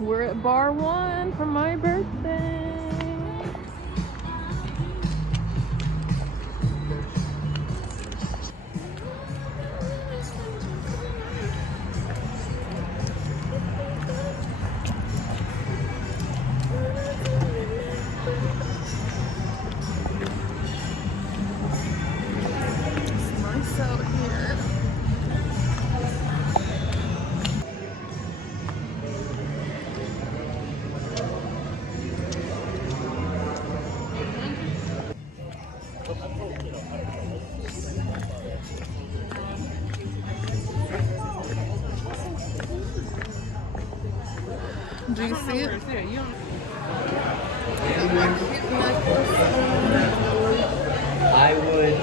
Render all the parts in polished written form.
We're at bar 1 for my birthday. It's nice out here. Do you see it? I would,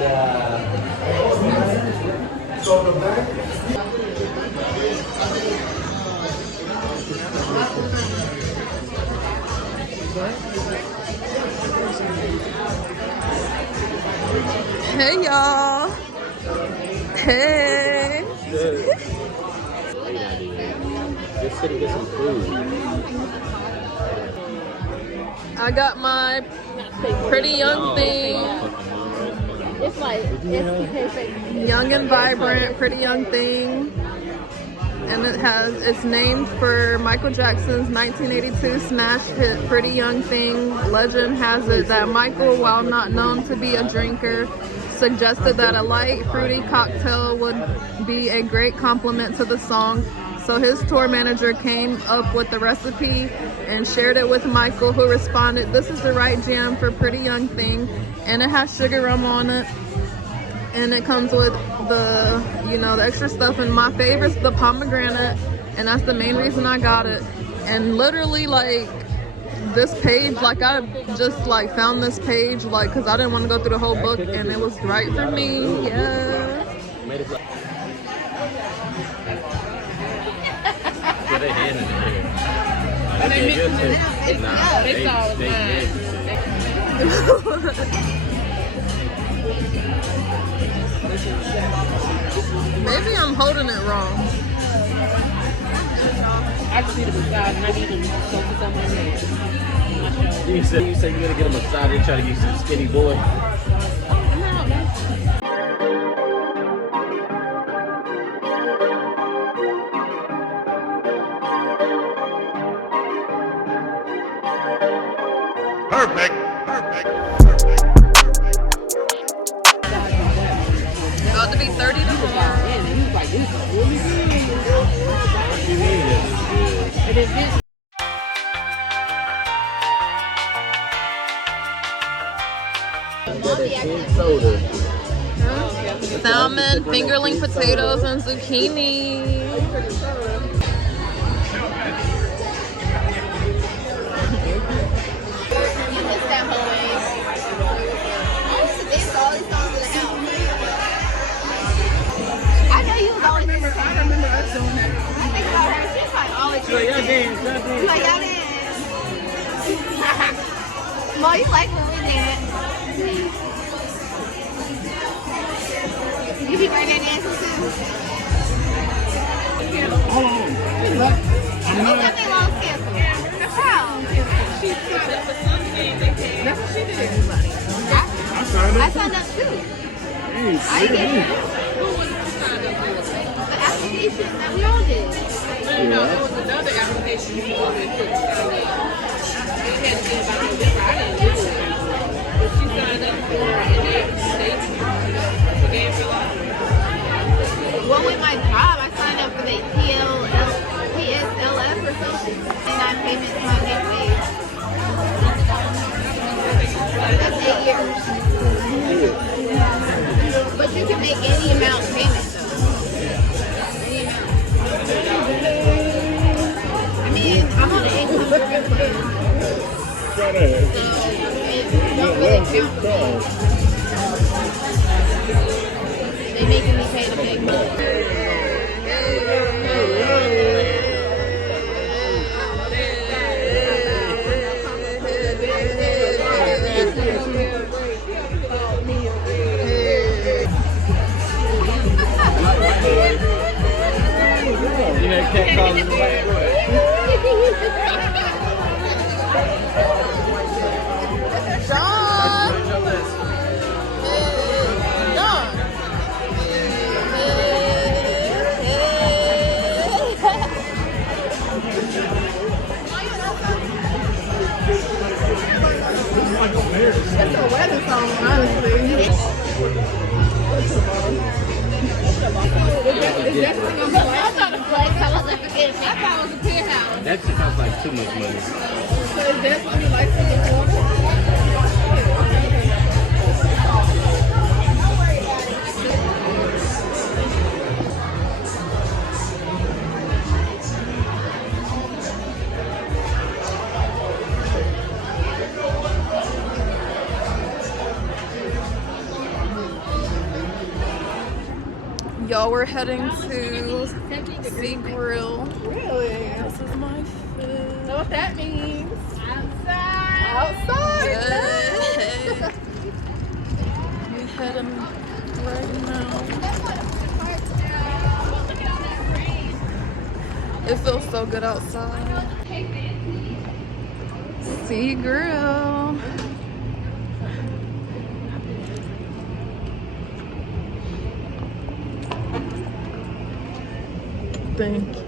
Hey y'all. Hey. just sit and get some food. I got my pretty young thing. It's like SPK. Young and vibrant, pretty young thing. And it's named for Michael Jackson's 1982 smash hit Pretty Young Thing. Legend has it that Michael, while not known to be a drinker, suggested that a light, fruity cocktail would be a great complement to the song. So his tour manager came up with the recipe and shared it with Michael, who responded, "This is the right jam for Pretty Young Thing." And it has sugar rum on it. And it comes with the, the extra stuff. And my favorite's the pomegranate. And that's the main reason I got it. And literally, like, this page, like, I just, like, found this page, like, because I didn't want to go through the whole book. And it was right for me. Yeah. Put a hand in there. They mixing it now. They saw it mine. Maybe I'm holding it wrong. I just need a massage and I need to focus on my legs. You said you're gonna get a massage and try to get some skinny boy. Perfect. About to be $30. And he was like, this is really good. And then this. Soda. Salmon, fingerling potatoes, and zucchini. Like, y'all dance. Well, you like when we dance. You be great at dancing too. Hold on. I'm not. Nothing wrong with cancel. How? That's what she did. I signed I up. signed up too. Hey, I did. The application that we all did. No, there was another application you put in. It had to be about November. I didn't do it. But she signed up for it and they gave her life. Well, with my job, I signed up for the PSLF or something. And I payments on get paid. That's 8 years. But you can make any amount payment though. Any amount. I mean, I'm on an income driven plan. So it don't really count for me. They making me pay the big money. You know, can't call him the right boy. John! What's your list? John! It's a wedding song, honestly. That just sounds like too much money. So it's definitely like to the corner. Y'all, we're heading to Sea Grill. Really? This is my food. Know what that means? Outside. Yeah. We heading right now. It feels so good outside. Sea Grill. Thank you.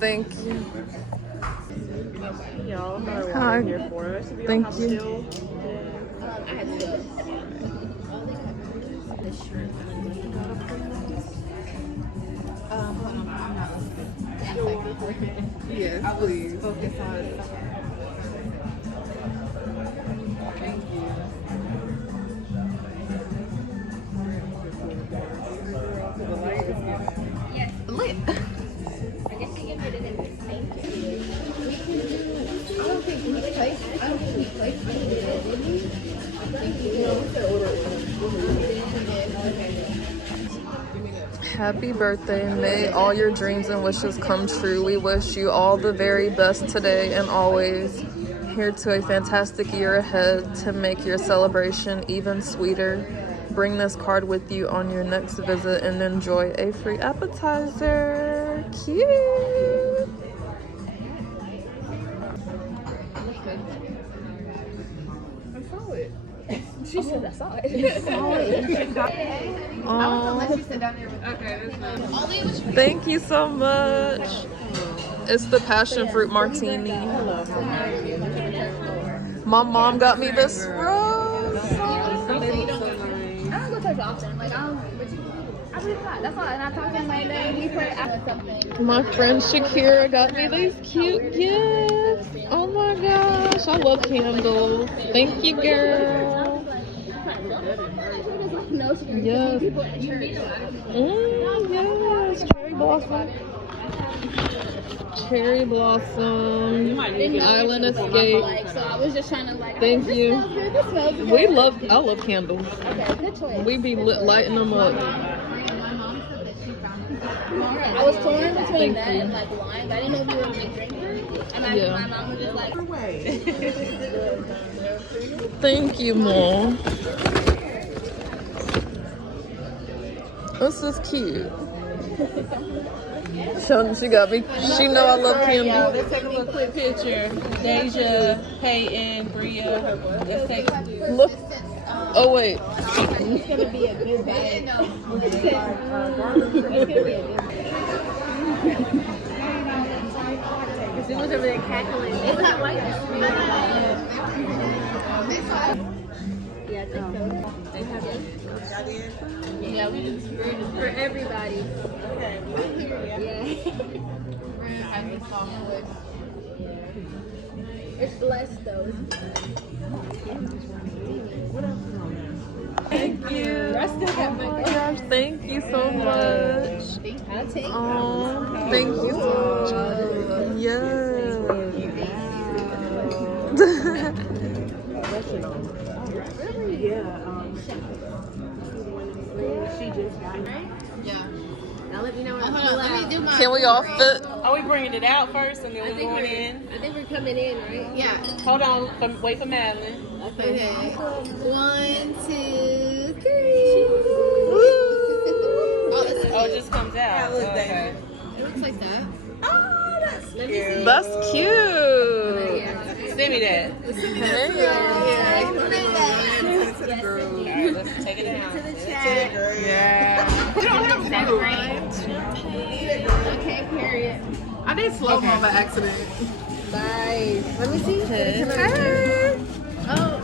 Thank you. Y'all got a Hi. water here for us. If you Thank don't have you. still, Yes, please. focus on it. Thank you. Lit. Happy birthday. May all your dreams and wishes come true. We wish you all the very best today and always. Here to a fantastic year ahead to make your celebration even sweeter. Bring this card with you on your next visit and enjoy a free appetizer. Cute. She said that's all. Thank you so much. It's the passion fruit martini. My mom got me this rose. I don't go church often. Like, I really not. That's all. And I talked to him like that. We pray after something. My friend Shakira got me these cute gifts. Oh my gosh, I love candles. Thank you, girl. No, she can Yes. people at church. Yes, cherry blossom. Cherry blossom. Island escape. Like, so I was just trying to like. Thank this you. Smells good. This smells good. I love candles. Okay, good choice. We be lighting them up. I was torn between Thank that you. and like wine, but I didn't know if you were a big drinker. And Yeah. my mom was just like, Thank you, Mom. This is cute. She got me. She know I love candles. Let's take a little quick picture. Deja, Peyton, Bria. Let's take. Look. Oh wait. it's gonna be a good day. She was over there cackling. It's not white. Yeah, I think so. They have it. Yeah, we just for everybody. Okay. Yeah. It's blessed though. Thank you. I still got my Gosh, thank you so much. I'll take Oh, thank you so much. Yes. Yeah. She just got. Yeah. Now let me know when I pull out. Let me do my. Can we all fit? Are we bringing it out first and then we're going in? I think we're coming in, right? Yeah. Hold on. Wait for Madeline. Okay. 1, 2, 3. Oh, it just comes out. Okay. It looks like that. That's cute. Send me that. There you go. Alright, let's take it down. Yeah. Okay, period. I did slow mo by accident. Nice. Let me see. Oh.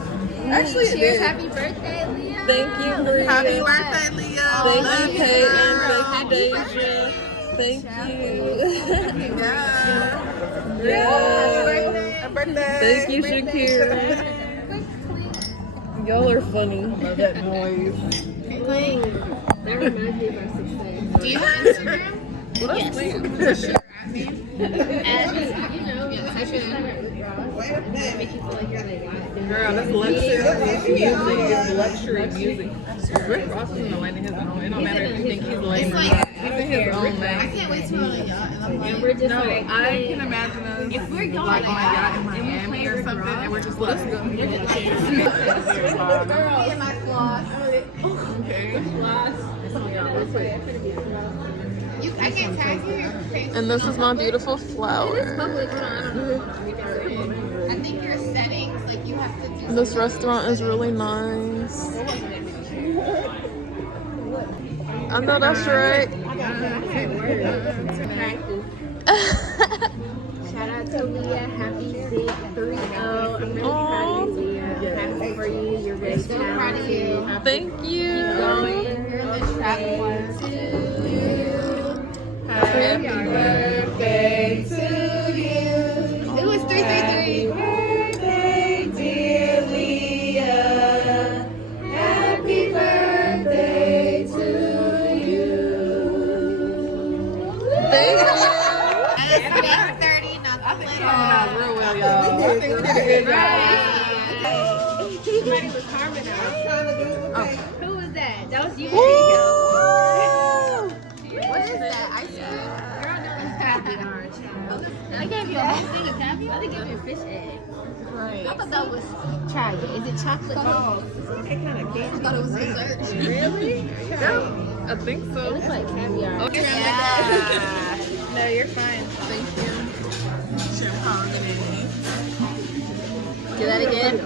Actually, it cheers. did. Happy birthday, Leah. Thank you, Maria. Happy birthday, Leah. Thank you, Peyton. Thank you, Deja. Thank you. Happy birthday. Thank you, Shakira. Y'all are funny. Love that noise. That reminds me of our 6 days. Do you have Instagram? Well, that's sweet. Girl, that's luxury music. It's luxury music. Rick Ross isn't letting his own. It don't matter if you think he's lame or not. He's in his own lane. I can't wait to go on a yacht. And I'm like, We're just I can imagine us if we're going like on a yacht in Miami or something, and we're just let's go. me and my floss. Okay. I can't tag you. And this is my beautiful flower. Public. Hold on, I don't know. I think your settings, like you have to do. This restaurant is really nice. I know that's right. Shout out to Leah. Happy 3-0. I'm really proud of you, Leah. Happy for you. You're very talented. Thank you. You're in the trap one. Happy birthday to you. It was 333. Birthday, dear Leah. Happy birthday to you. Thank you. It's big 30, not the little. Real well, y'all. I think we did a good job. Somebody was harmonizing. Who was that? That was you. Woo! What is that? Ice cream? Girl, no, it's caviar, child. I gave you a whole thing of caviar? I gave you a fish egg. Right. I thought that was, try it. Is it chocolate? Oh, kind of candy. I thought it was dessert. Really? Yeah, I think so. It looks like caviar. Okay. Yeah. No, you're fine. Thank you. Do that again.